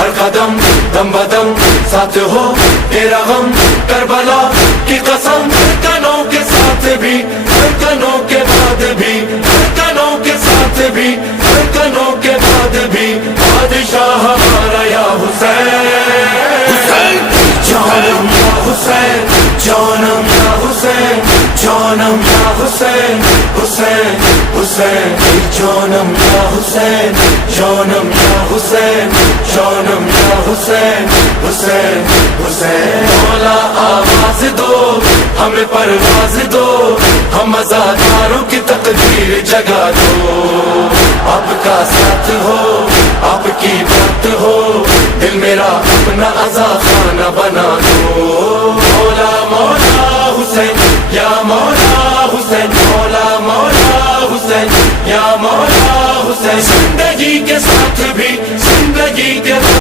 ہر قدم دم بدم ساتھ ہو تیرا غم کربلا کی قسم کنوں کے ساتھ بھی کنوں کے بعد بھی کنوں کے ساتھ بھی کنوں کے بعد بھی بادشاہ ہمارا یا حسین جانم یا حسین جانم یا حسین جانم یا حسین حسین حسین جانم یا حسین جانم یا حسین جانم یا حسین حسین حسین مولا آواز دو ہمیں پرواز دو ہم عزاداروں کی تقدیر جگا دو آپ کا ساتھ ہو آپ کی بات ہو دل میرا اپنا عزا خانہ بنا دو